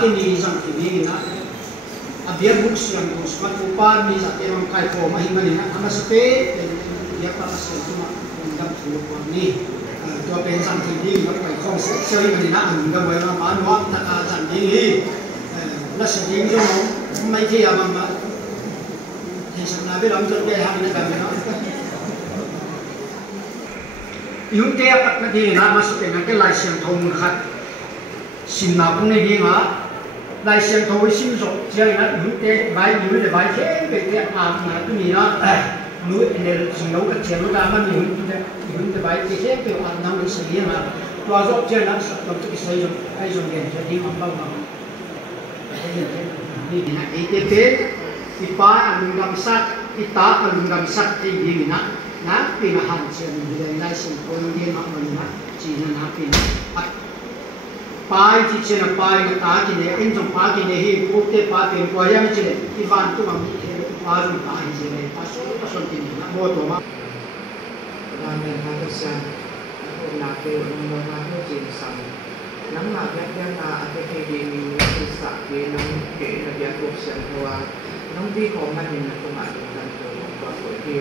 cái gì rằng thì đi na biar buk siang tu semua upah ni satu orang kai form ahi mana na anda sepe dia tak masih cuma undang puluh ni tua pensang tinggi nak kai form sekali mana na anda boleh mana wak tak akan tinggi na sedih je mai je apa apa sebenarnya dalam cerita hari ni kami na yung dia tak nanti na masuk dengan ke license thong khat sinna pun ni dia đại diện thôi xin dục chơi là núi tê bài núi để bài thế về cái mà cái gì đó núi này chỉ nấu cái chén núi đá mà núi để bài thế cái ăn nấu cái gì mà qua dục chơi là làm cái xây dựng hay dùng điện cho đi không bao mà đi là cái thế cái bài ăn ngâm sắt cái tá ăn ngâm sắt cái gì nè nè cái là hành trình để đại diện thôi đi mà mình nè chỉ là nè cái pai thì trên là pai mà ta cái này anh trong pai cái này hi quốc tế pai tiền qua yang trên này cái van tu bằng cái pai trong pai trên này ta số tiền là mua đồ mà làm nên hai cái sang hôm nào kêu ông nói hai cái chuyện sang nắm mà cái là cái gì mình cái sạc cái nắm cái là cái cuộc sống của nắm điของมันนี่ก็มาดูกันตัวก็สวยดี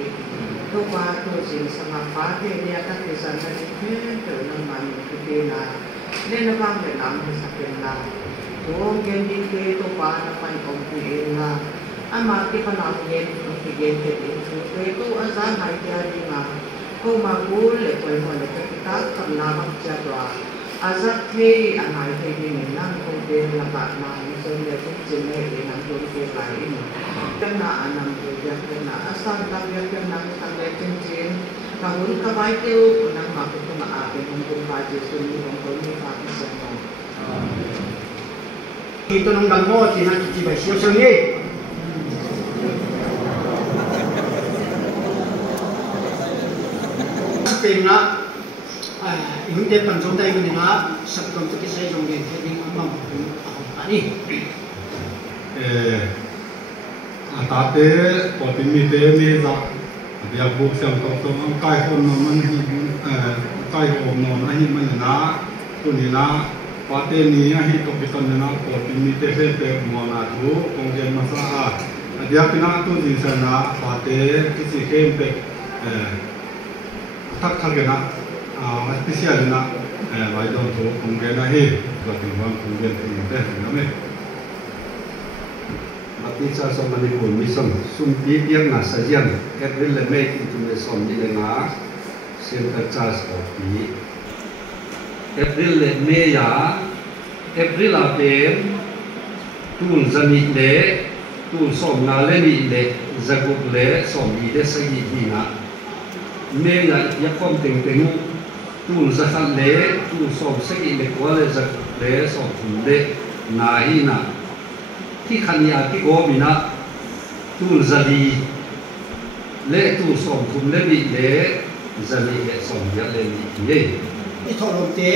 ตัวว่าตัวสิ่งสมัครฟ้าที่เรียกกันที่สันนิษฐานเกิดน้ำมันคือนะnên nó vang về nắm thì sắp đến là tôi game đi chơi tôi qua nó phải công ty là mà cái phần nào game thì game thì tôi tôi ở giá này thì mà cô mà bố lại quay lại cái tác phần nào bằng cha đoà giá thì anh này thì mình năng công ty là bạn nào bây giờ cũng chỉ nghe để nắm công ty lại cái nào anh nắm được cái nào sang tăng cái năng tăng lên trên kahul kabay kêu nang makukumaake kung budget sunod ang kung fakis mo. Ito nung damo tinatitibay siya sa niya. Sabi nga, yung depan sa tayo nga sa kontekst sa yung hindi amang ani. Atate optimite ni za dia buk siang tok tok kai hom no man hi kai hom no na hi man na tu ni na pate ni hi to piton na optimite se te mo na tu kong gen ma sa dia pina tu din sa na pate ki si kem pe tak thak na special na vai don to kong gen na hi to ti wan kong gen ti te na me Teacher so many people mission sum piang na sajian April le May information ni na center charge of the April le May ya April a tem tun zani le tun som na le ni le zagup le som ni de sai ni na May ya ya kom teng teng tun zakhan le tun som sai le ko le zak le som le na hi naที่ขันยาที่โกมินะตูนจะดีเละตูส่งทุนเล่มีเละจะดีเละส่งยัดเล่มีเละที่ถล่มเตะ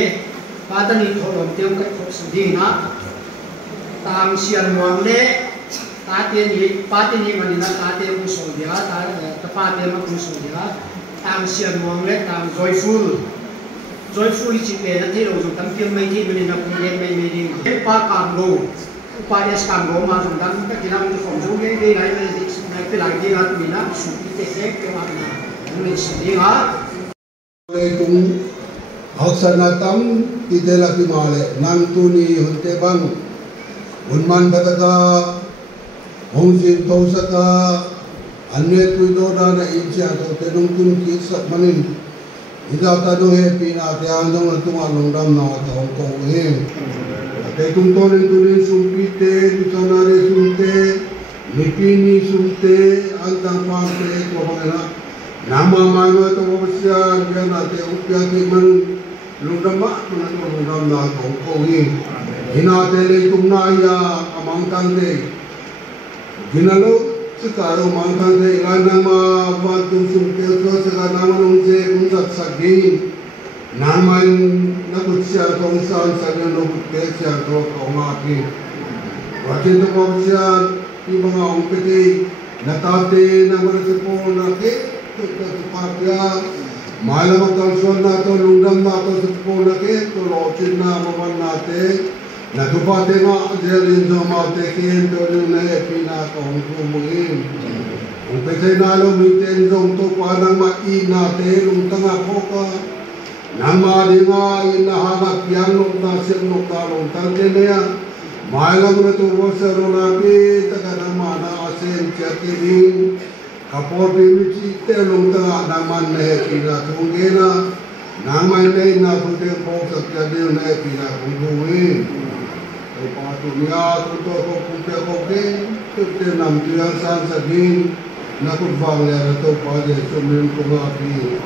ปาตานีถล่มเตะกับทุกสิ่งดีนะตามเสียนหวังเละตาเตียนี่ปาตานีมันนี่นะตาเตียมุสโลเดียตาปาเตียมันมุสโลเดียตามเสียนหวังเละตาม joyful จริงๆเลยนะที่เราต้องทำเพียงไม่ที่มันนี่นะคุณเย็นไม่ดีเก็บปากกางโลupaya sekarang rumah tentang kita kita untuk konsum yang di lain nanti lagi nggak minat supi teknik kemana ini sedih Assalamualaikum Aksanatam kita lagi male nantuni hunte bang unman bataka hongsin tausaka anne tuidora na insia to tenung tun kisah manin ida tado happy na tiang dong tunga longdam na taong kong Kay tungtolin tuloy sumpite, lusanare sumte, nipini sumte, antang pangte, kumangana. Nama mayo ito mapasya, biya natin, upyate man lundama, tunay lundam na kongkongin. Hinatele itong naya, kamangkante. Ginalo, sikaro mangkante, ilan na mabatong sumte, so saka naman nung se, kung satsagin. Naman nakut siya kung saan sa niya nabut siya to kaumaki. Wakin to ko siya yung mga umpiti natate na marasipo na ke to papya mahal magkalson na to lundam na to sa po na ke to lochin na maman nate na tu pa te nga jelin zo mau te kien to ne pina kong kumungin ung pe te na lo mi ten zong to pa nang ma ina te lung tanga khoka nang ma di nga ina hana piang lung ta sim lung ta lung tang te ne ya mai lang na tu wo sa ro na pi ta ka na ma na asen cha ki ni kapor pi mi chi te lung tanga na man ne pina thung ge na nang mai ne na tu te po sa cha de ne pina kong kumungin Patunya untuk kopi kita nam tuan san sagin nak bang le atau pada cuman pengapi.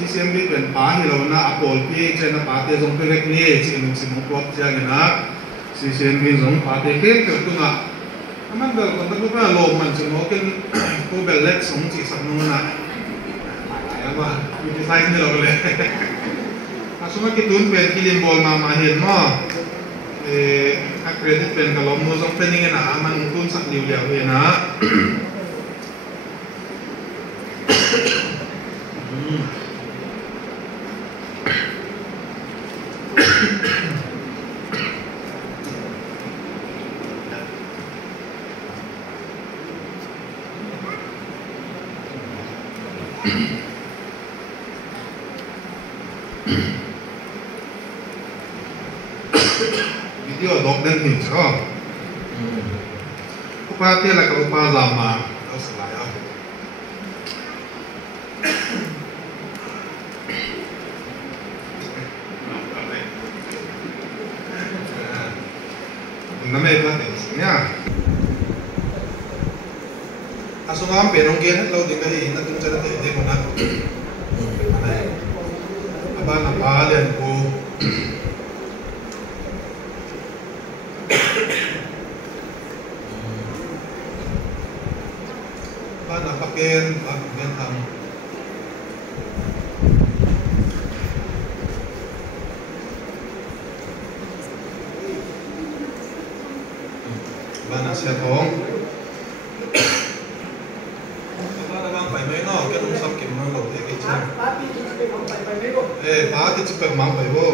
CCM bi pen pa hi lo na apol pi che na pa te jong direct ni chi nung sim ko cha ga na CCM bi jong pa te ken ke tu na aman bel ko ta ba lo man chu no ken ko bel lek song chi sak no na ya ba ni design ni lo le asuma ki tun pen kilim bol ma hin mo a credit pen ka lo mo jong pening na aman tun sak liu liao he na video dog dan hin cho upa te la ka upa lama au salai au namai pa te nya asungam pe rong gen lo ding ai na tung cha te de ko na aba na pa len ko na paken paken tam bana sia thong bana bang pai mai no ke nung sam kim no lo te ke cha pa ti chi pe mang pai pai mai go pa ti chi pe mang pai go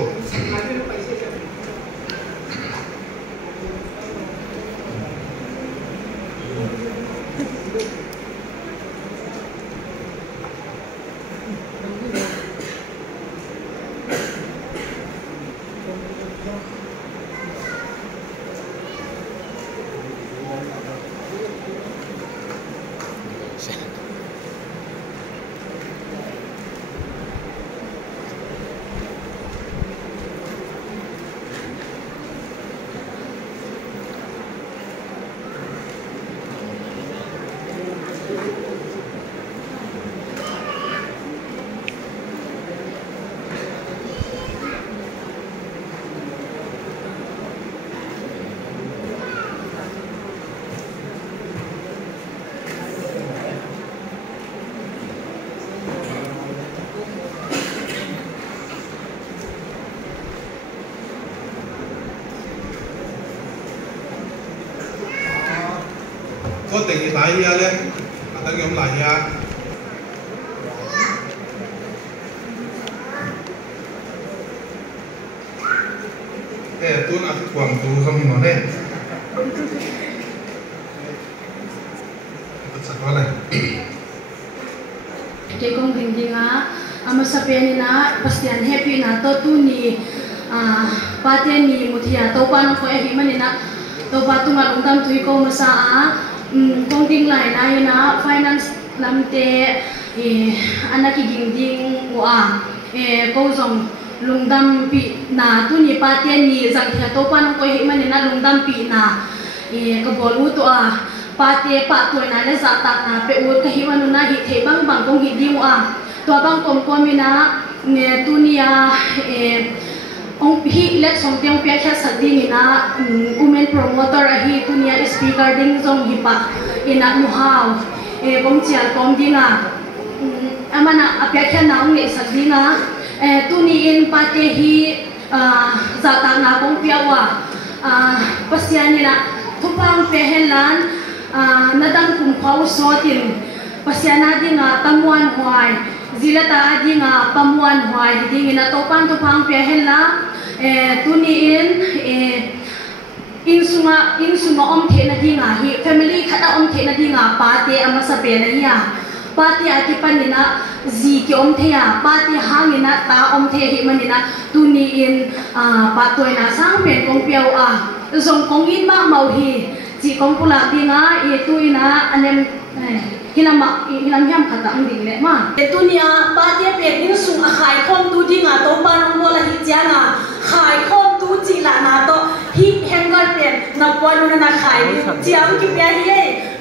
có tình lại lên mà ta ngắm lại nha tôi là quảng tu không mà đấy thật có này cái công việc gì ngã ama sapen na pastian happy na to tu ni paten ni mutia to pan ko e himani na to patu ngalung tam tui ko masa công ting lại này na finance làm te anaki gingding wa ko zong lungdam pi na tu ni patien ni jang thia to pan ko hi man na lungdam pi na ka bolu to pate pa to na le za tak na pe ur ka hi man na hi the bang bang kong hi ding wa to bang kom ko mi na ne tu ni ông hi let song tiang pia kha sadi ni na women promoter hi tunia speaker ding jong hi pa ina mu hau bom chial kom dinga amana apya kha naung ni sadi nga tuni in pate hi zata na kong pia wa pasiani na thupang pehelan nadang kum khau sotin pasiana dinga tamuan hwai zilata dinga pamuan hwai dingina topang pehela tuni in sunga om the na dinga hi family khata om the na dinga pate amasa pe na ya pate atipanina zi ki om the ya pate hangina ta om the hi manina tuni in patoina sang pen kong piao zong kong in ma mau hi ji kong pula dinga tuina anem hilam hiam khata ang ding le ma tunia pate pe din sung khai khom tu dinga to pan mo la hi chana khai khom tu chi la na to hi hangar pe na pon na khai chiam ki pe hi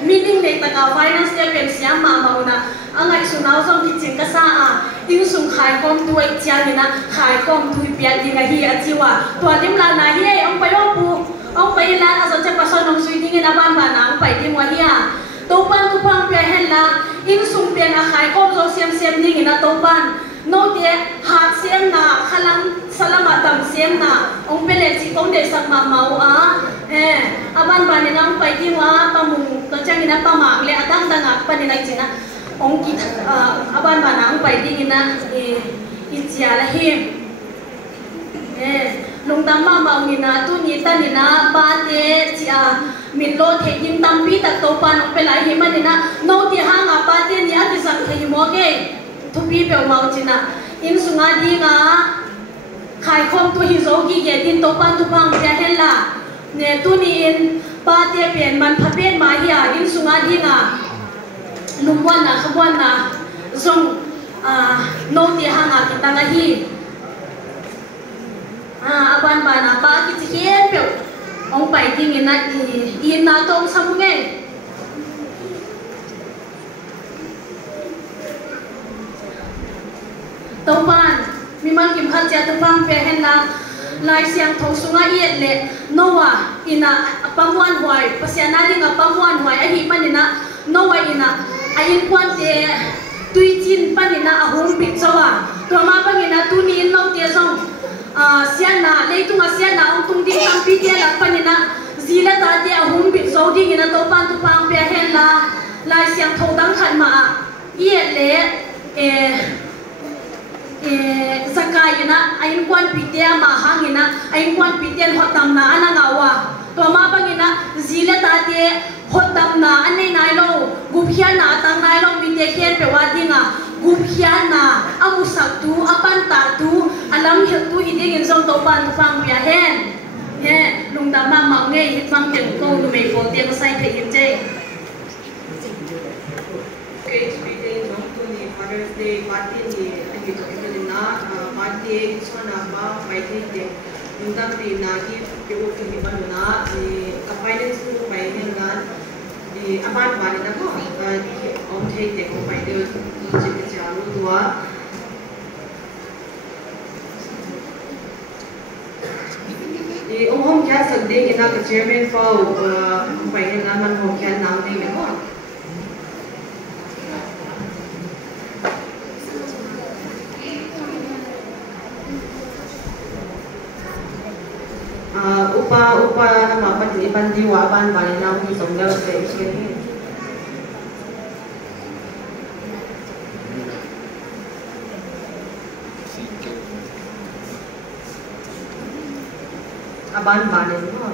meaning le taka finance dia pen siam ma mauna angai sunau som ki ching ka sa a in sung khai kom tuai chiang ina khai kom tui pia dinga hi achiwa to dim la na hi ong payo pu ong pai la na so che paso nong sui ding ina ban ba na ong pai ding wa hi a to pan tu pang pia hen la in sung pia na khai kom zo siam siam ding ina to pan no dia hat siam na khalang salama tam siam na ong pele chi tong de sak ma mau a aban ba ni nang pai ding wa pamung to chang ina pamang le adang dang pa ni nai china ong ki aban ba nang pai ding ina i chia la hi lung tam ma mau ni na tu ni ta ni na ba te chia min lo the yin tam pi ta to pa nong pe lai hi ma ni na no ti ha nga pa te ni a ki sak thai mo ke thu pi pe mau china in sunga di nga khai khom tu hi zo gi ge tin to pan tu pang pe hen la ne tu ni in pa te pen man pha pen ma hi a in sunga di nga lumwan na khabwan na zong no ti ha nga ki ta nga hi aban ba na pa ki chi he pe ong pai ding ina i na tong sam nge to pan mi man kim khat cha to pang pe hen la lai siang thong sunga yet le nowa ina pangwan hwai pasiana ringa pangwan hwai a hi manina nowa ina ayin kwan te tui chin panina ahung pik chawa to ma pangina tu ni no te song siana leitunga siana ong tung ding tam pi te la panina zila ta te ahung pik so ding ina to pan tu pang pe hen la lai siang thong dang khat ma yet le zakai ina ayin kwan pitia ma hangina ayin kwan pitian hotam na anangawa to ma bangina zila ta te hotam na anei nai lo guphian na tang nai lo mi te khen pe wadinga guphian na amusak tu apan ta tu alam hel tu iding in zong to pan fang pia hen he lungda ma ma nge hit fang ken ko du me ko te sai the him je Father's Day party ni agi to na party sona ba paiti de undang ri na ki ko ki ba na ka finance ko pai ne na aban ba ni na ko on take de ko pai de chi ke cha lu dua hom kya sak de ki na ka chairman for pai ne na man hom kya nam de me ko upa nama pati iban diwa ban bani na umi somdel se iskeni aban bani no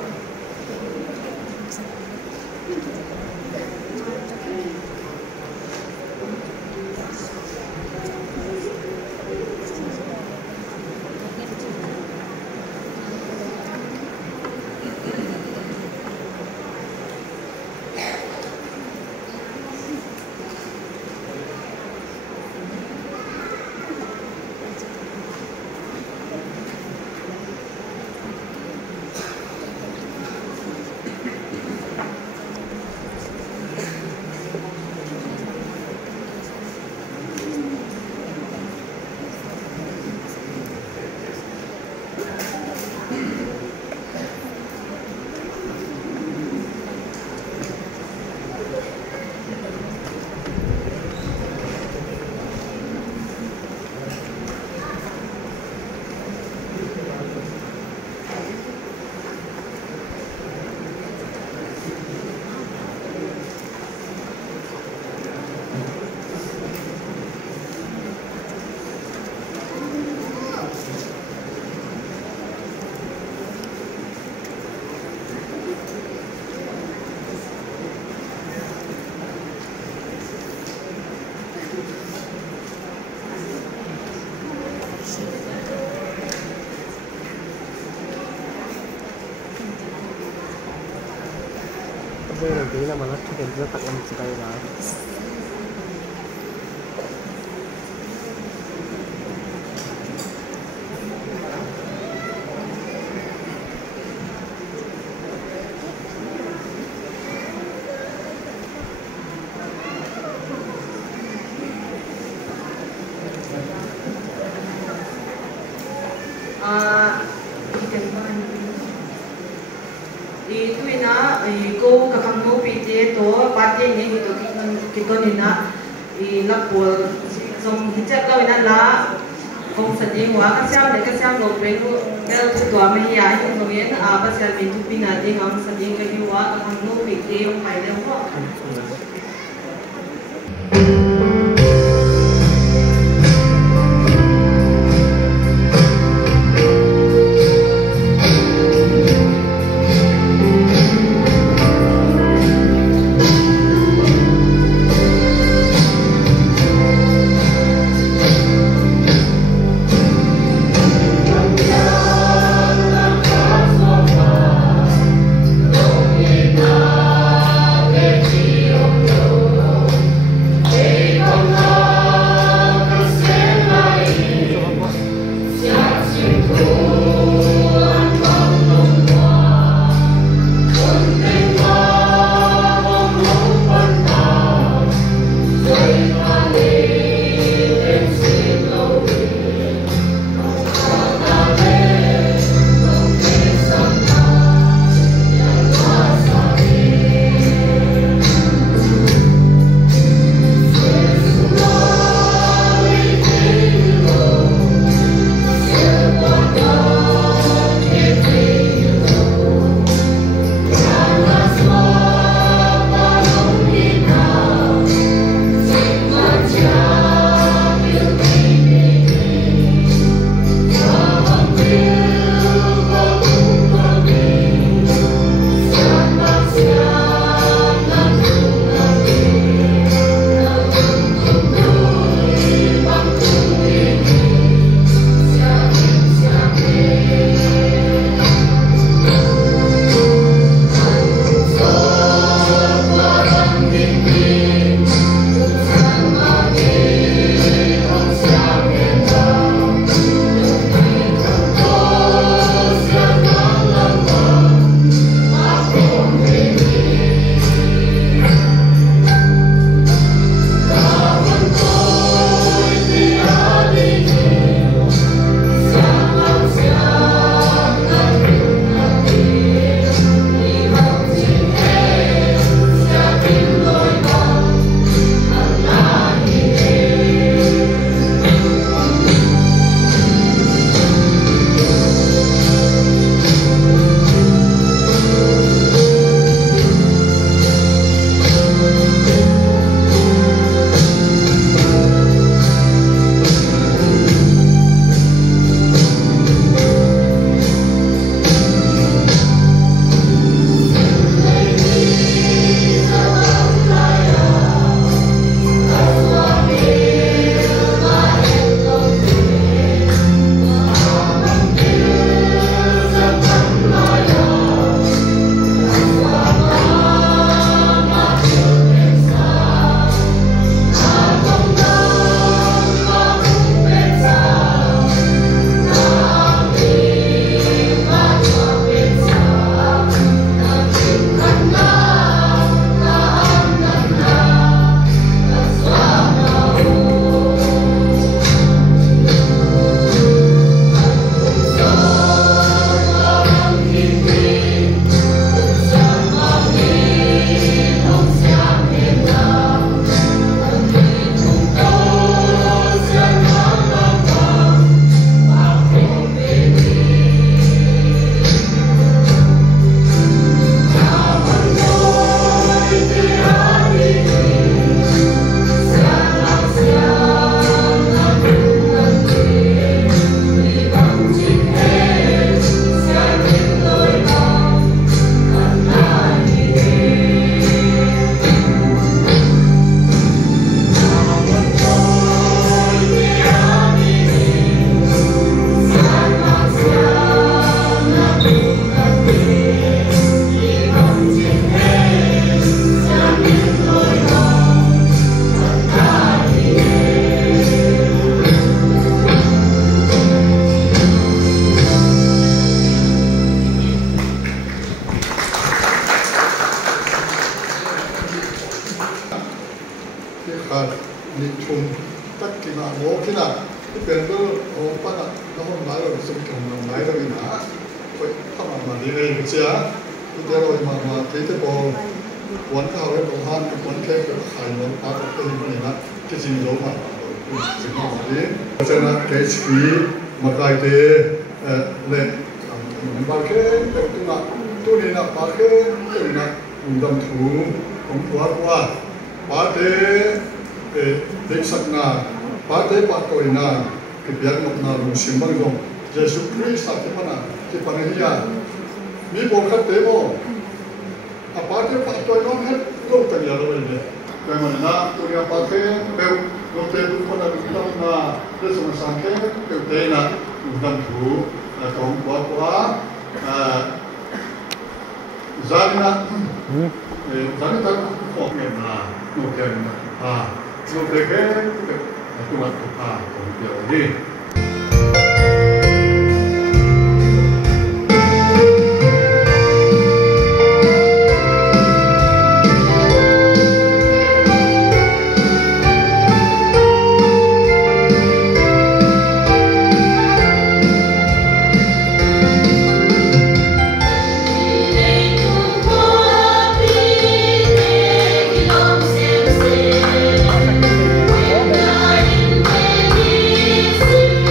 Nanti nama lagi dan juga tak yang sekali lagi. itu ina ko kakang mo pite to pati ni to kito nina lapol som hijab ka ina la kong sading wa kasyam lo pelu el tu tua me ya hi so yen a pasal min tu pina ding am sading ka hi wa kakang mo pite yung mai le ho ni chum tak kina mo kina เป็นก็โอ้ป้าน้องหมาเราสุดของน้องหมาเราอีน่ะไปทำมาดีเลยก็เชียที่เดี๋ยวเรามาที่จะบอกวันข้าวไว้ตรงห้างวันแค่ก็ขายวันป้าก็เป็นคนนี้นะที่จริงรู้มาสิ่งของนี้เพราะฉะนั้นแค่ชีมาไกลเตะเล่นบางแค่เป็นตัวนี้นะบางแค่ตัวนี้นะดำถุงของว่าป้าเตะเด็กสักนาป้าเตะป้าตัวนี้นะคือเบียร์นกนาลุงชิมบังจงเยซูคริสต์ที่มันที่ปนิยามีบอกขัดเตะโม่อาป้าเตะป้าตัวน้องเฮ็ดลูกตั้งยาเราเลยแต่มันนะตัวนี้ป้าเตะเบลลูกเตะทุกคนนะลูกตั้งนะเรื่องสมสังเกตเกี่ยวเตะนะดำถุงของว่าZalina, Zalina Fokena, Nukena, Nukeke, Tumatapa, Yodi. Sim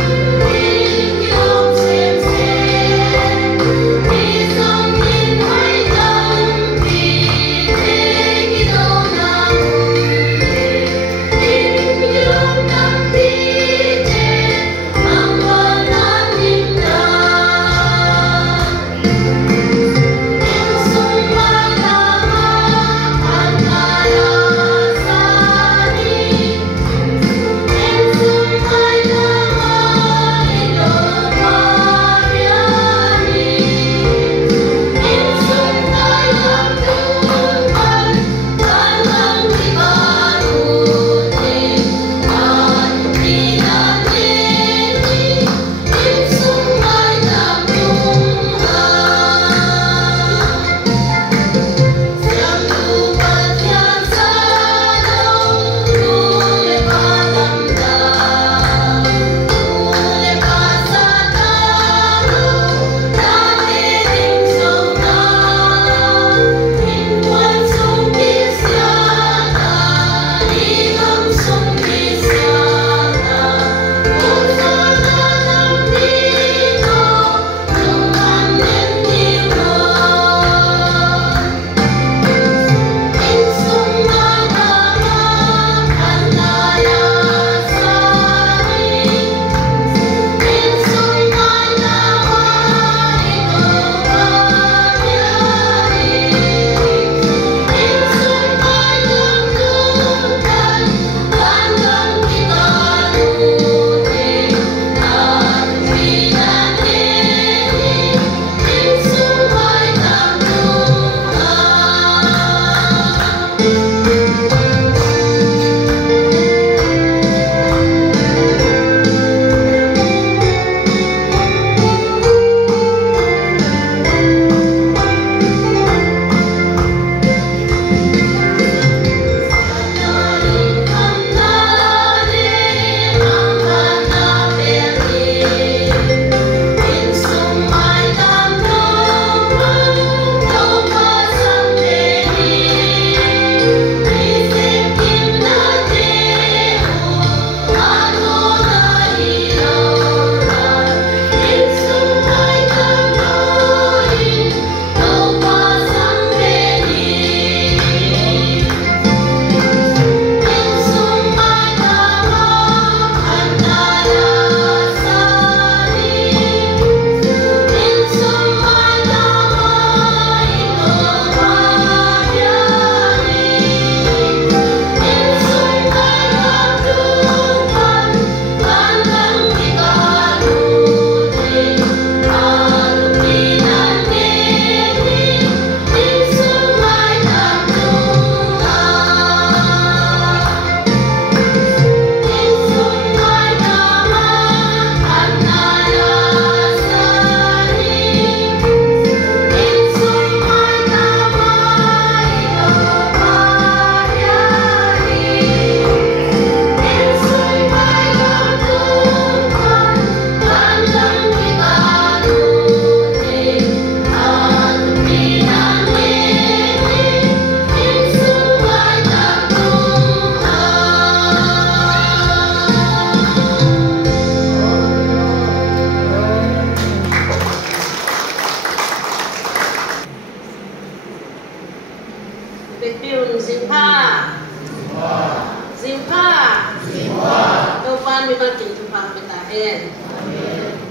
in tu phang beta hen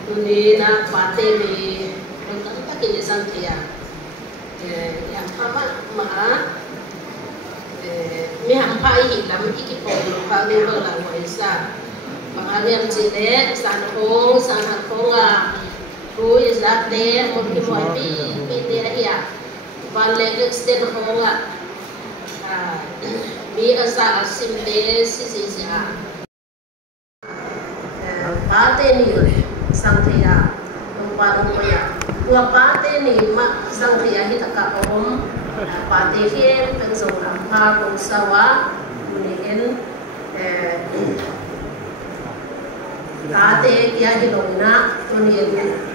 tu ni na pate ni untuk kita kini sang dia yang apa maa mi hang pai hi lam iki po lo ka ni ba la wa isa mga riam chile san hong a ku isa te mo ki mo pi te ya van le extend hong a mi asa sim te si a pate ni sang thia tung pa tung pa ya tua pate ni ma sang thia hi taka om pate hian pen so na pa ko sawa ni en kate kia hi long na tu ni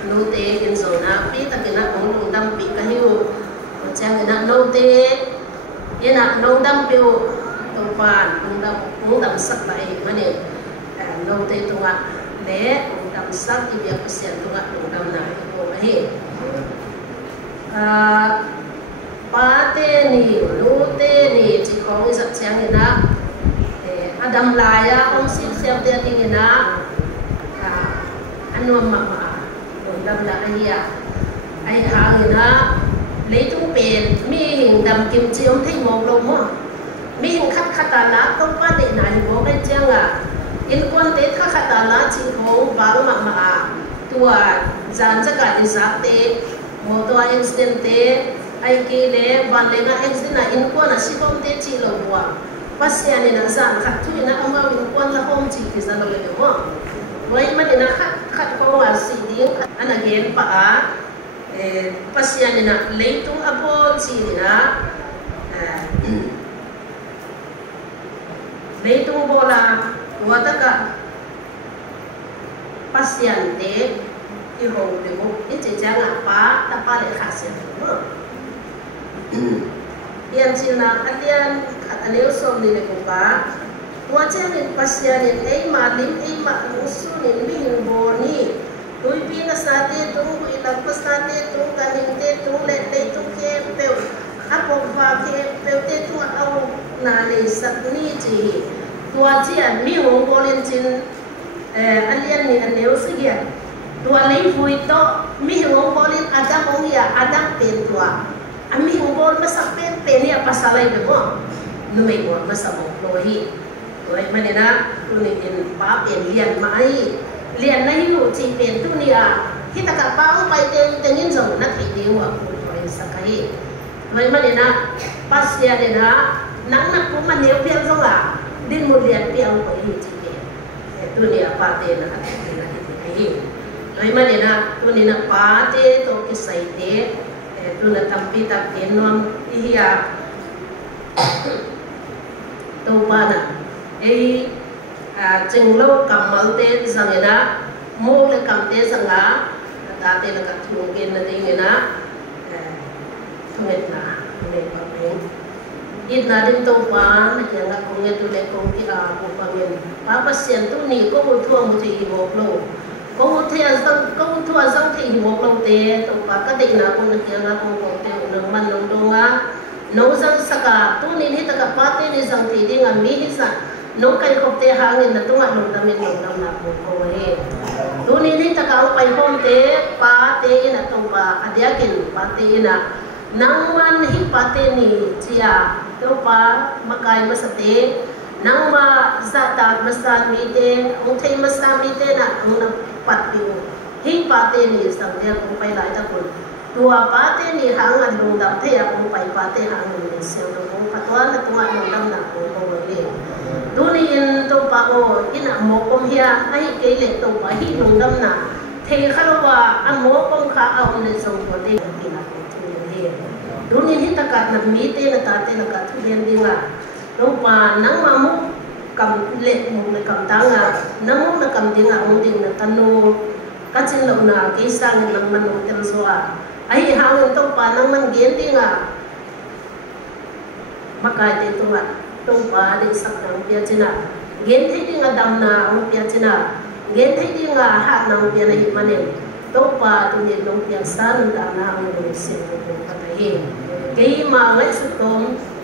no te in so na pi takina ong lung dam pi ka hiu chang na no te ina no dam pi tung pa tung dam sak ba e mane no te tunga le tung dam sak i bia pasian tunga tung dam na ko ba hi pate ni lute ni chi kong isa chang ina adam laya ong sil siam te ting ina anu ma ong dam la ya ai hang ina leitung pen mi hing dam kim chi ong thei mo lo mo mi hing khat khatana tong pa de na hi bo kai chang in kon te kha khatana chi khong bang ma tua jan jaka isa te mo to accident te ai ke le ban le na accident in kon a sipom te chi lo wa pasya ni na san khat thu na ama in kon la hom chi ki za lo le mo wai ma de na khat ko wa si ding ana gen pa a pasya ni na leitung apol chi ni na leitung bola wa ta ka pasyan te i ho de mo i che chang a pa ta pa le kha se mo yan sina atian aneu som ni le ko pa tua chen ni pasya ni ei ma lim ei ma usu ni mi hin bo ni tui pi na sa te tu hui la pa sa te tu ka ning te tu le tu ke pe apo va ke pe te tu au na le sat ni chi tua chen mi ho bo len chin alian ni aneu si ya tua lei hui to mi ho bo len adam ong ya adam pen tua ami ho bo ma sa pen ya pasalai de mo nu mai bo ma sa mo lo hi oi manena tu ni in pa pen lian mai lian na hiu chi pen tu ni a kita ka pa o pai te nin zo na thai de wa ko oi sa kai oi manena pas ya de na nang na ku man neu pian zo la din mo lian pian ko hi chi pe tu ni a pa te na na hi oi manena tu ni na pa te to ki sai te tu na tampi tak te nom hi ya to pa na ei chừng lâu cầm máu tê rằng người na mua le cầm tê rằng lá ta tê là cả thùng kia là tê người na thùng hết na thùng hết bằng bén ít na đến tàu pa là chẳng là cùng người tu le cùng kia cùng bằng người pa pasien tu ni có một thua một thì một lô có một thua dòng thì một lô tê tàu pa cái định na cùng kia là cùng tê nông man nông đông á nấu rang saka tu ni hết tất cả pa tê ni dòng thì đi ngắm mi hết sa nung kay ko te hangin na tunga nung damit nung nam na po ko he duni ni taka upay hom te pa te ina tong pa adyakin pa te ina nang man hi pa te ni chia to pa makay masate nang ma zata masa mi te ong thei masa mi te na ong na pat pi hi pa te ni sang te ko pay lai ta ko tua pa te ni hangan nung dam te ko pay pa te hangan ni sel no ko patwan na tunga nung nam na po ko he duni in to pa o ina mo kom hia ai ke le to pa hi nung dam na the khalawa a mo kom kha a on le so ko te ki na ko tu he duni hi ta ka na mi te na ta te na ka thu len dinga to pa nang ma mu kam le mu le kam ta nga nang mu na kam dinga ong ding na tanu ka chin lo na ke sang nang man no tem so a ai hang to pa nang man gen dinga makai te to wa tông pa đi sắc nang pia china gen thei ding adam na ong pia china gen thei ding ha nang pia na hi manen tông pa tu ni nong pia san da na ong ni se ko pa ta hi ke ma ngai su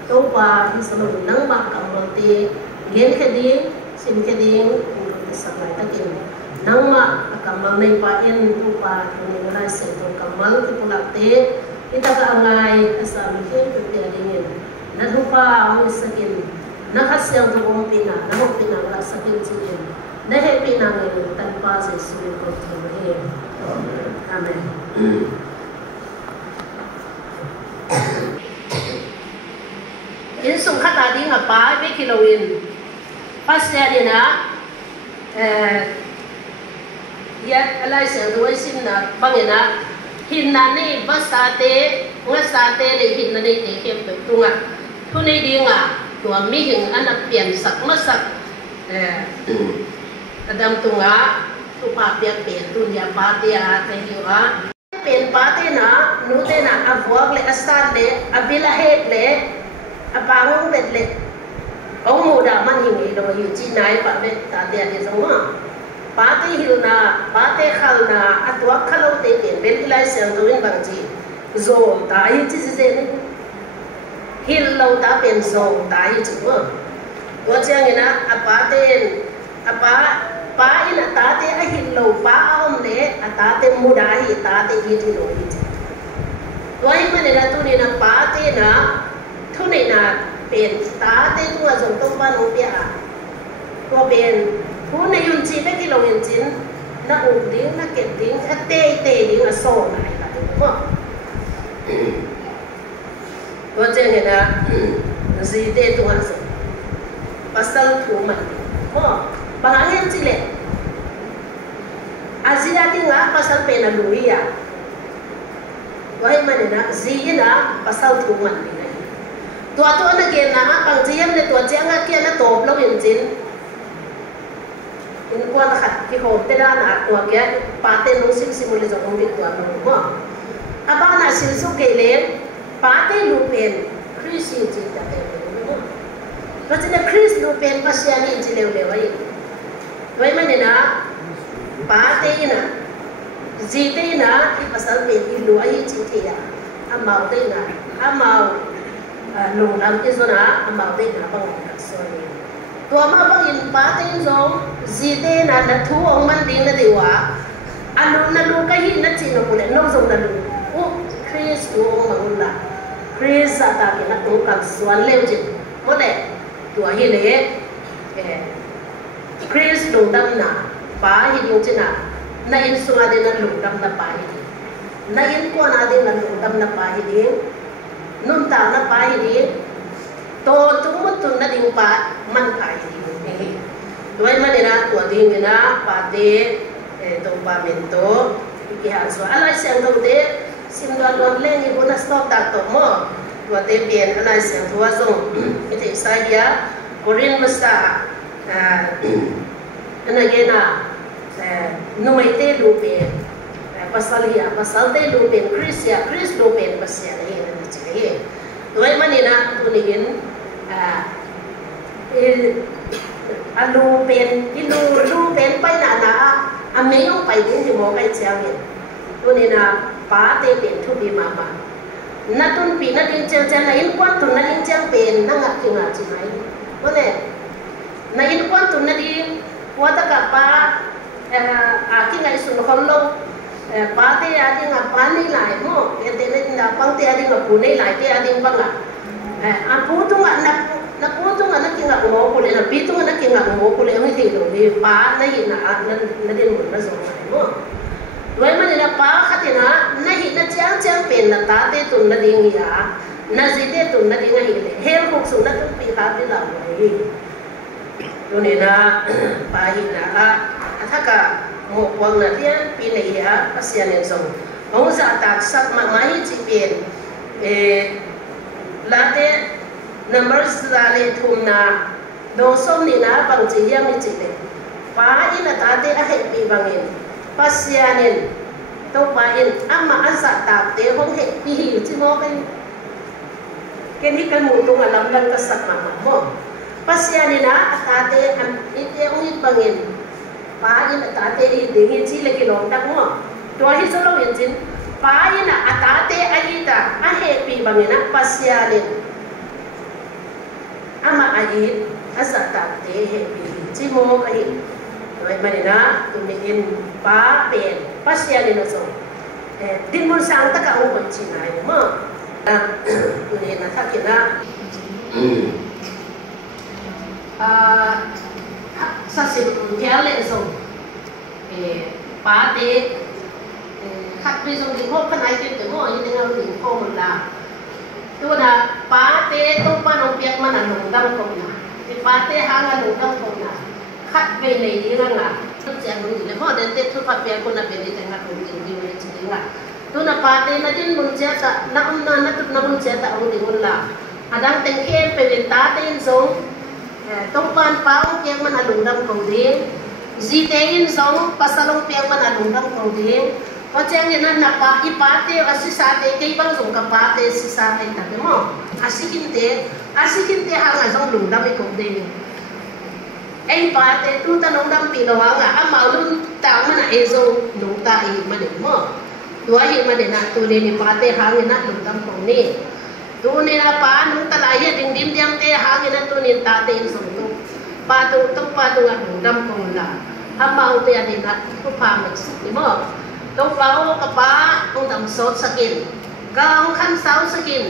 tông pa hi sa nang ma kam lo te gen khe ding sim khe ding saklai takin nangma kamal nei pa in tu pa ni ngai se to kamal ki pulate ita ka angai asam ke te adingin na rupa mo sakin na hasyang to pina na mo pina la sakin sin na he pina ngai tanpa se su ko to he amen in sung khata ding apa be kilowin pasya dina ya alai se ruai sim na bangena hinna ni basate ngasate le hinna ni te kem pe tunga thuni dinga tua mi hing ana pian sak ma sak adam tunga tu pa pia pe tu ya pa tia te hiwa pen pa te na nu te na avwag le astan le abila het le apangong bet le ông mù đã mang hình ấy rồi chi nai pa bet ta tia de zoma pa te hilna pa te khalna atwa khalo te te ben ilai sel to in bang chi zo ta yi chi se ne hil lo ta pen zo ta yi chi mo to chang ina apa ten apa pa ina ta te a hil lo pa om le ata te mu da hi ta te hi ti lo hi to ai man la tu ni na pa te na thu nei na pen ta te tu a zong tong pa no pia to ben thu nei yun chi be ki lo yin chin na u ding na ket ding a te ding a so nai la tu mo to chang ina zi te tu a so pasal thu man mo bangangin sila. Azia tinga pasal penaluya. Wahai mana nak zina pasal tuman ni. Tua tua na kena pang jiam le tua jiang akia na top lo injin. In kuat kat ki hom te dan at tua kia pate nung sim simule zo kong tua nung mo. Abang na silsu kele pate lupen krisi cita te. Kasi na Chris lupen pasya ni injilew-leway. Wai man na pate ina zite ina ipasal pe ilu ay chitiya amaw te na amaw lunglam izona amaw te na bang sorry to ma bang in pate zong zite na thu ong man ding na diwa anu na lu ka hi na chino kule no zong na lu o Chris o mangula Chris ata ke na tu ka swan lew jin mo le to hi le Chris lungdam na pa hi yung china na in sunga din na lungdam na pa hi na in ko na din na lungdam na pa hi din nun ta na pa hi din to tumut tun na ding pa man pa hi din tuai manera to ding na pa de to pa mento iha so alai sang do de sim do lon le ni bona stop ta to mo to te bien alai sang to zong ite sa ya korin masa anagena numai te lupe pasalia pasal te lupe Chris lupe pasya ni na chike toy manina tunigin alu pen pai na ameyong pai din mo kai chiangin tunina pa te pen thu bi mama na tun pi na din chang chang na in kwan tun na din chang pen na ngak kinga chimai bole na in kwan tun na din wata ka pa aki ngai sun hollo pa te adi nga pani lai mo ete ne na pang te adi nga punai lai te adi banga a pu tu nga na pu tu nga na kinga mo ko le na pi tu nga na kinga mo ko le ngi te do ni pa na hi na din mo na zo mai mo wai man na pa khatina na hi na chang pen na ta te tun na ding ya na ji te tun na ding hi le he ko su na tu pi ka ti la mai tunina pahi na athaka mo kwang na tian pinai ya pasyan en song ong sa tak sak ma mai chi pen late number sale thumna do som ni na bang chi yang ni chi le pa ina ta te a he pi bangin pasyan en to pa in amma asa tak te hong he pi chi mo kan ken hi kan mu tu ngalam dan ka sak ma mo pasya nina atate am ite ong pangin pa ina atate dingi chi lagi long tak mo to hi solo yin pa ina atate ayita a happy bangina pasya nin ama ayit asa tate happy chi mo kai Rồi mà na tụi mình ba bền ba xe đi nó rồi din muốn sang tất cả ông vẫn chỉ này đúng không? Tụi mình là thắc kiện na sa sinh kéo lên rồi ba tế khắc bây giờ thì hốt cái này cái ngồi như thế nào thì không một là tôi là ba tế tôi ba nông việc mà là nông đâm không nè thì ba tế hàng là nông đâm không nè khắc về này như là tôi sẽ muốn gì mà đến tết tôi phát việc con là về để thành ngặt muốn gì như thế là tôi là ba tế là đến muốn chết ta nó muốn chết ta ông thì muốn là đang tính khen về đến ta tên giống tông pan pa ông việc mà là nông đâm không đi gì tên giống pasalong việc mà là nông đâm không đi Macam ni nak napa ipate asisate kay bang zong kapate sisate tak mo asikinte hang azong lungdam ikong din ay pate tu tanong dam pinawa nga amaw lun tama na ezo nung tai manin mo dua hi manin na tu ni pate hang na lungdam kong ni tu ni na pa nung talaya ding dim diam te hang na tu ni tate zong tu patu lungdam kong la amaw te adin na tu pa mix ni mo Tông pháo các bá ông tầm sốt sakin, các ông khăn sáu sakin,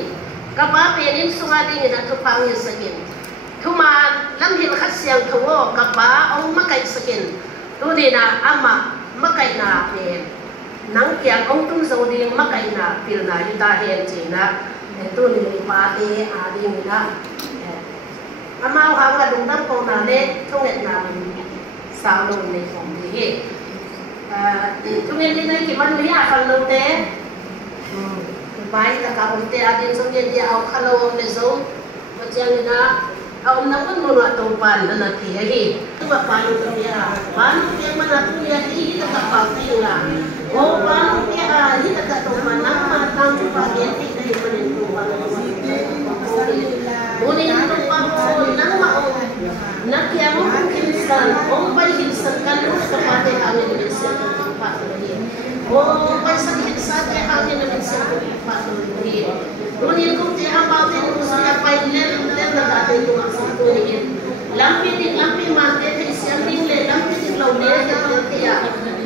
các bá bên in sung adi người ta thu pháo như sakin, thu mà lắm hiện khát xiang thu ô các bá ông mắc cái sakin, tu đi na ama mắc cái na bên, nắng kiang ông tung dầu đi mắc cái na pil na yuta hiện chỉ na, tu đi bá đi adi người ta, ama ông hàng đúng đâm con na lên, thu nghẹt na sao đâu này không đi. Tụi mình này cái vấn đề à lâu thế, bài ta cả hôm thế anh xong đi ao khăn lâu hôm nay xong, mà chẳng là ông nấu ăn ngon tôm pan là thì ấy, nhưng mà pan itu dia, mana tu dia ini tak pasti lah, pan dia ini tak tôm pan, nama tang tu dia ini menentu pan, boleh tôm pan, nama nak yang ông bay hinsan kan kapate kami ni minsan patuloy. Bay sa hinsan kaya kami na minsan patuloy. Ngunit kung tiyapaw din kung siya pa'y len na dati kung ang patuloy. Lampi man din siyang ringle, lampi din launay kaya tiya.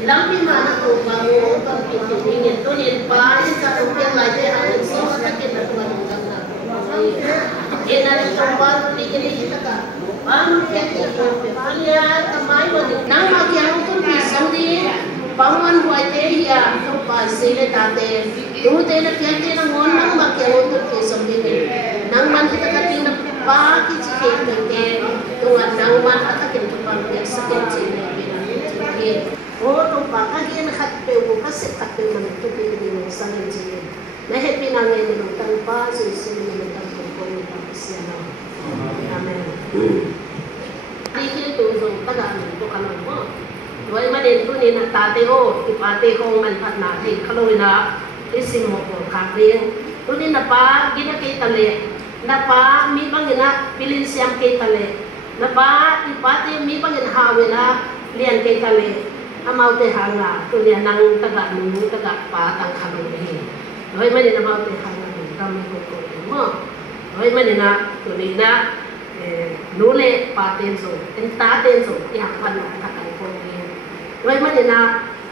Lampi man ako bango pang pitingin. Ngunit pa, isa rupiang lagi ang so sakit na tumanunggang na. Narin ba tuloy kita ka? Paano kaya kaya kamay mo nang magyang kung isang di pangan buhay tehiya kung pa sila dati tute na kaya ng nang magyang kung isang di nang man kita kating na bakit si kaya tungat nang man katakin to pang kaya sa kaya sila o itong pakagyan nakatpew kasi katpew man ito pinili sa nandiyan na happy na ngayon ng tanpa susunod ng tanpa ko ng pagkasya Amen. Dikit tu zong taga tu kalau mo. Doi ma den tu ni na tate o ipate kong manpat na ti kalau na isim mo ko kakring. Tu ni na pa gina kay tale. Na pa mi pangina pilin siyam kay tale. Na pa ipate mi pangin hawe na lian kay tale. Amaw te hanga tu ni nang taga nu taga pa tang kalau ni. Doi ma ni na amaw te hanga kami ko mo. Doi ma ni na tu ni na nule paten so entaten so yang pan takay ko ni wai man na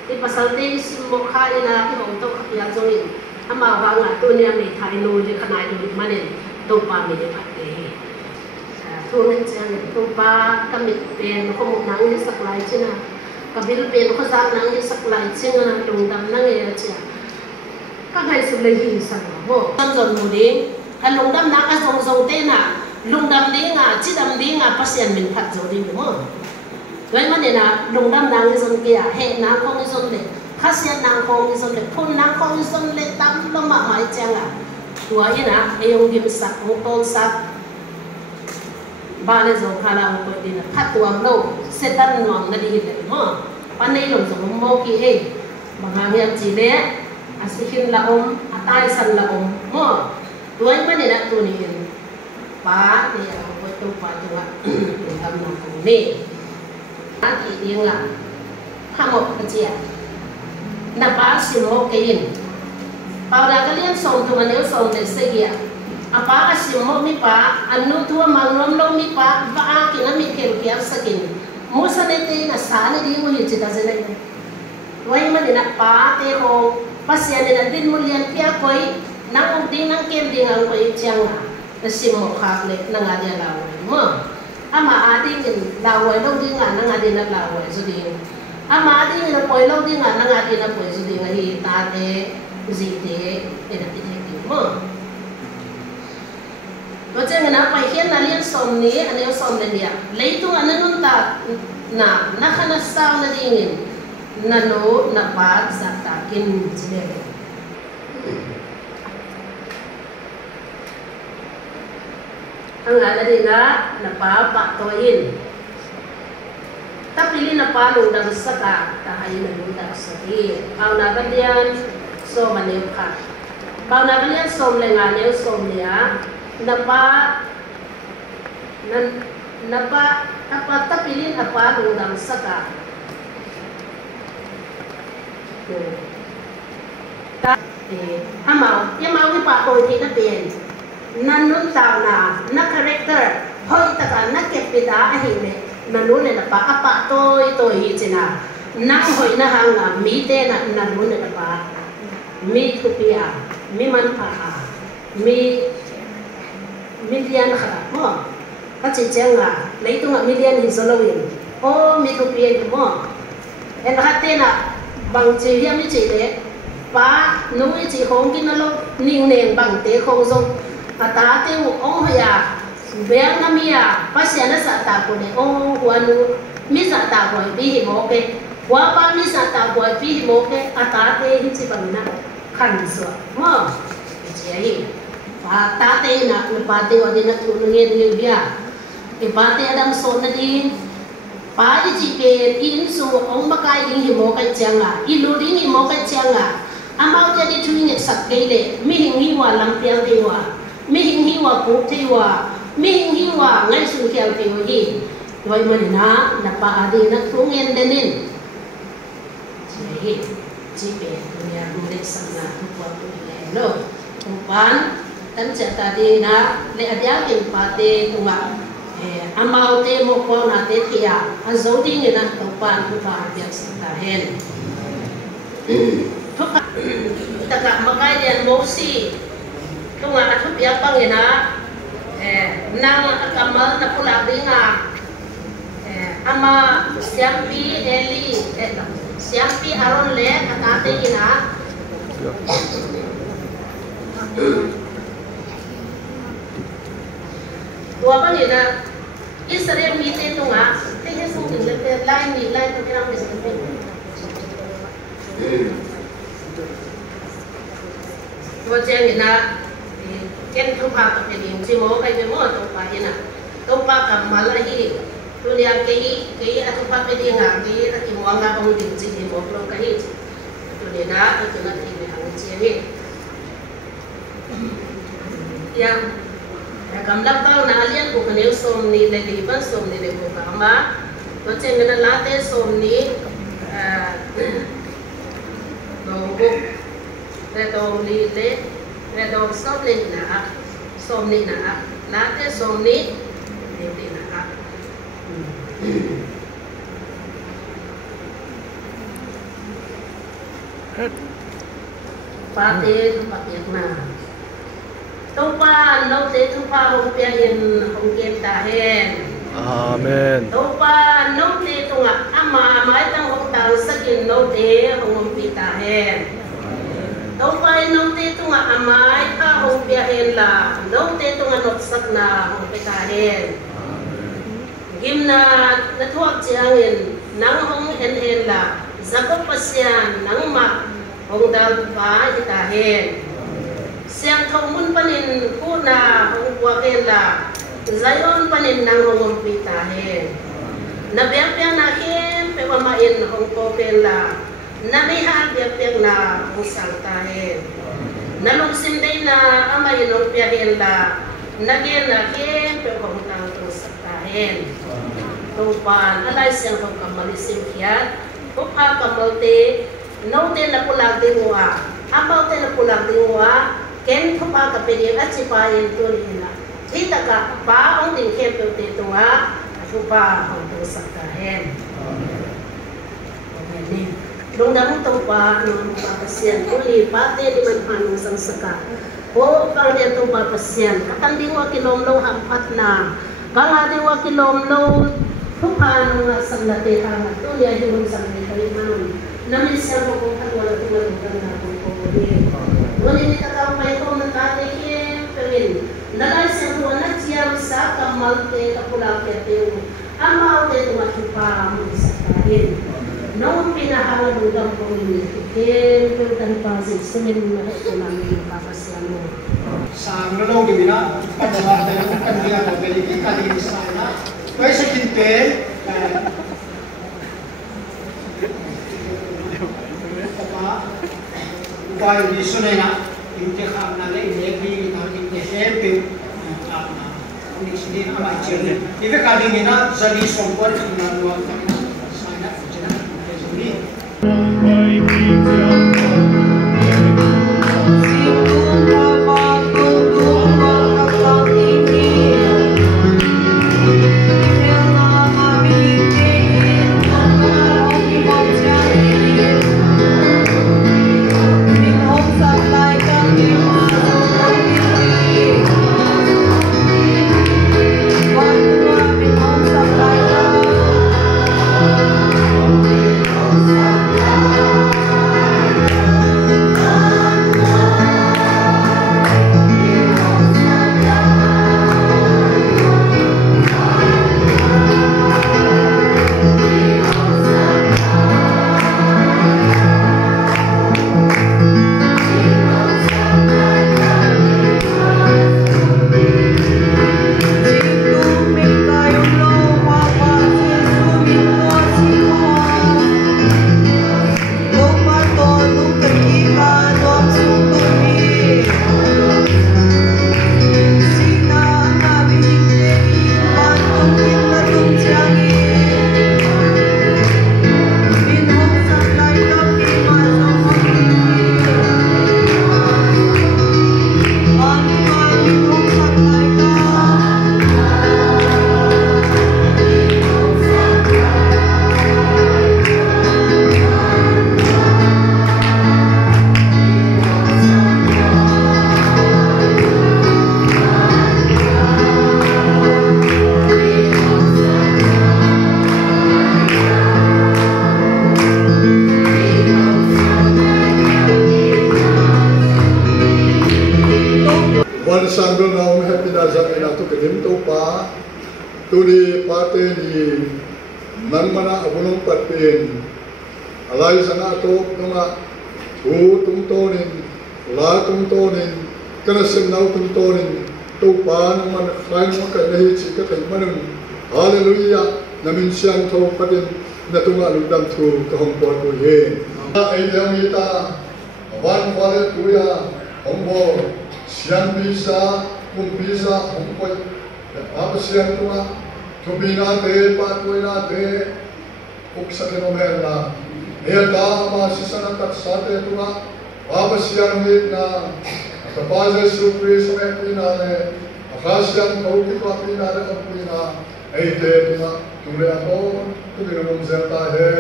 ipasalte simmo kha ina ki hom to khapia zongin ama wa nga tu ne me thai no je khanai du manen to pa me de phatte tu ne chang to pa kamit pen ko mo nang ni saklai china kabil pen ko sa nang ni saklai chinga tung dam nang e cha ka gai su le hi sa ho tan zon mo de halong dam na ka zong zong te na lung đam đi ngà chỉ đam đi ngà pasien mình phát rồi đi đúng không? Vậy mà này là lung đam nàng cái dân kia hệ nàng không cái dân này pasien nàng không cái dân này phun nàng không cái dân này đam lắm mà mãi chăng à? Tua ini na ayong game sak ông tôn sak ba lê dòng hà lao coi đi là phát tuang đâu setan nuang na đi hết đúng không? Pan này lồng dòng mò kia hey bằng hàng hiện chỉ lẽ asikin là ông atai san là ông mò tua ini mana nak tu ni pa ni ako po ito pa ito nga yung tamang kumi at hindi nga hamok ka siya napasin mo kayin para kalian song tumanil song na siya apa kasin mo mi pa ano tuwa mangrom mi pa baa kinamit kaya sakin musa nete na sana di mo hit ta zena ni wai man na pa te ho pasya na din mo lian pia koi nang ding nang kem ding ang koi chiang na simo khak le na nga dia lawai mo ama ading lawai lo ding nga na nga din na lawai so ding ama ading na poi lo ding nga na nga din na poi so ding hi ta te gì thế để đặt tiền kiểu mở và cho người nào phải hiện là liên xóm ní anh em xóm lên đi lấy tung anh em ta na khana sao na đi nghìn na nô na bát sa ta kinh chỉ để ang ada di na pa toin tapi li na pa lu dang saka ta hayu na lu dang saki au na kadian so manew ka pag nakalian som lenga new som niya napa tapilin apa udang saka amaw yamaw pa ko ti na bien nanun taw na character hoy taka na kepida ahime nanun na pa apa toy hichina nang hoy na hanga mite na nanun na pa mi kupia mi manfaat mi milian kharak mo kasi jenga lấy tung milian hisolowin o mi kupia mo en hate na bang chi hiam mi chi de pa nu chi hong kin lo ning neng bang te khong song ata te ong hoya beng na mi ya pa sia na sa ta ko ne o wanu mi sa ta ko bi hi mo ke wa pa mi sa ta ko bi hi mo ke ata te hi chi bang na khăn sửa mà chỉ và ta tên là người ba tên ở đây là tụi người người bia cái ba tên đang sống ở đây ba chỉ về in số ông ba cái in thì một cái chăng à in lúa thì một cái chăng à anh bảo cho đi thuê nhận sạch cái đấy mi hình hi hòa làm tiền thì hòa mi hình hi hòa bút thì hòa mi hình hi hòa ngay xuống theo thì hòa gì vậy mình là ba ở đây là tụi người đây nên chỉ chỉ về dunia murid sana tuan tuan lo umpan tan cerita di na le ada yang pate tunga amau te mo ko na te kia azau di ni na umpan biar sentahen taka makai dia mosi tunga atu biar pangena nang akamal na pula dinga ama siampi deli siampi aron le katate ina tua pa ni na Israel mite tunga te Yesus din le line ni line to kirang disipin tua jeng ina ken tu pa ka pe ding si mo kai be mo to pa ina to pa ka malahi dunia kei atau apa dia ngambil atau mau ngapa mau diuji di bawah kahit dunia dah itu nanti yang cewek yang kamlap tahu nalian bukan yang somni leliban somni lebu kama macam mana latih somni nongkuk redong lile redong somni na latih somni lili na pate papiak na topa no te topa hong piahin hong ken tahen amen topa no te tunga ama mai tang hong tang sakin no te hong pitahen topa no te tunga amai ka hong piahin la no te tunga not sak na hong pitahen gimna natuak chiangin nang hong en la zakop pasyan nang ma hong dal pa itahen siang thong mun panin kuna hong waken la zayon panin nang hong pitahen na biang na kem pe pamain hong kopen la na mihal biang na hong saltahen na lugsim day na amay hong piahen la nagyan na kem pe hong tang saltahen tupan alay siyang pagkamalisim kiyat upha kamalte naute na pulag dingwa abaute na pulag dingwa ken thupa kapedi achipayen tunina hita ka pa ong ding khem pe tunga tupa untuk sakahen. Amin. Dong dalam tupa nung pasien uli pate di manhanung sang saka. O kang dia tupa pasien katanding wa kilomlo hampat na. Kang adi wa kilomlo tupa nung sang late hang tu dia hiung sang late manun. Namin siya mo kung wala tuwa kang na kung uli. Wala ni tatamay ko natate ke pemil. Nalay siya mo na siyam sa kamalte kapulakya teo. Ama o te tuwa tupa mo sa kain. Noong pinahalugang ko ini, pero tanipasig sumin mo na ito namin napapasyan mo. Sa ngalong gimina, pagkakata ng kanila ko, beliki kanina sana. Kaya sa kintel, upaya di sunay na, intikam na lang, inegri, inegri, unik sini na maicirni. Ibe kadingina, zali songkot, inaluwag kanina, sana, dyan, Sangro na happy na sa ina to kedim to pa tuli pate ni nang mana abunong patpin alay sa nga to nga tungtonin la tungtonin kana semnaw tungtonin to pa nang man kain mo kay nahi chika kay manun hallelujah namin siyang to patin na tunga ludam to kahong po ko he ay yamita wan wale kuya ombo siang bisa, kumpisa, kumpoi, apa siang tua, kubina de, patwina de, uksa kinomela, eda masih sana tak sate tua, apa siang ni na, kapaje surprise me pina ne, akasiang kau kita pina de kapina, ede tua, tule ako, tu kinomom zerta he,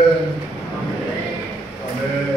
amen.